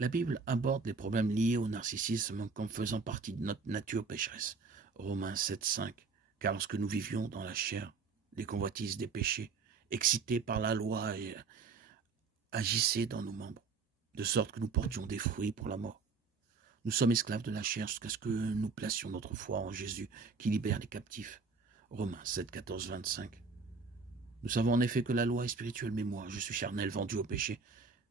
La Bible aborde les problèmes liés au narcissisme comme faisant partie de notre nature pécheresse. Romains 7, 5. Car lorsque nous vivions dans la chair, les convoitises des péchés, excités par la loi, agissaient dans nos membres, de sorte que nous portions des fruits pour la mort. Nous sommes esclaves de la chair jusqu'à ce que nous placions notre foi en Jésus qui libère les captifs. Romains 7, 14, 25. Nous savons en effet que la loi est spirituelle, mais moi, je suis charnel, vendu au péché,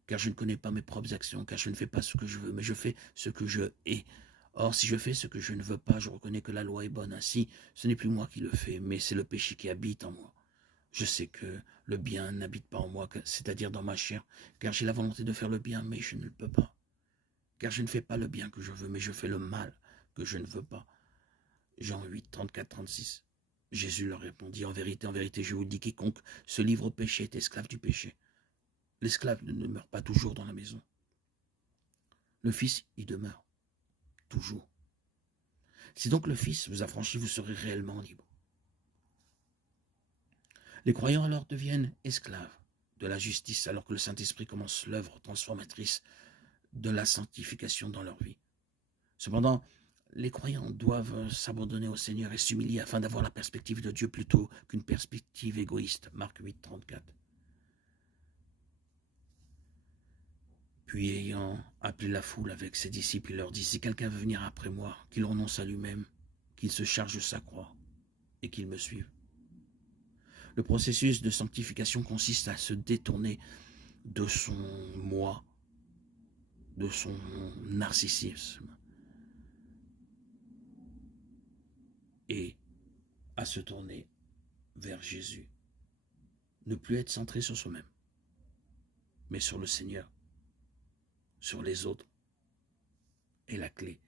car je ne connais pas mes propres actions, car je ne fais pas ce que je veux, mais je fais ce que je hais. Or, si je fais ce que je ne veux pas, je reconnais que la loi est bonne. Ainsi, ce n'est plus moi qui le fais, mais c'est le péché qui habite en moi. Je sais que le bien n'habite pas en moi, c'est-à-dire dans ma chair, car j'ai la volonté de faire le bien, mais je ne le peux pas. Car je ne fais pas le bien que je veux, mais je fais le mal que je ne veux pas. Jean 8, 34, 36. Jésus leur répondit, en vérité, je vous dis, quiconque se livre au péché est esclave du péché. L'esclave ne demeure pas toujours dans la maison. Le Fils y demeure, toujours. Si donc le Fils vous affranchit, vous serez réellement libre. Les croyants alors deviennent esclaves de la justice, alors que le Saint-Esprit commence l'œuvre transformatrice de la sanctification dans leur vie. Cependant, les croyants doivent s'abandonner au Seigneur et s'humilier afin d'avoir la perspective de Dieu plutôt qu'une perspective égoïste. Marc 8, 34. Puis ayant appelé la foule avec ses disciples, il leur dit, si quelqu'un veut venir après moi, qu'il renonce à lui-même, qu'il se charge de sa croix et qu'il me suive. Le processus de sanctification consiste à se détourner de son moi, de son narcissisme, et à se tourner vers Jésus. Ne plus être centré sur soi-même, mais sur le Seigneur, sur les autres. Et la clé,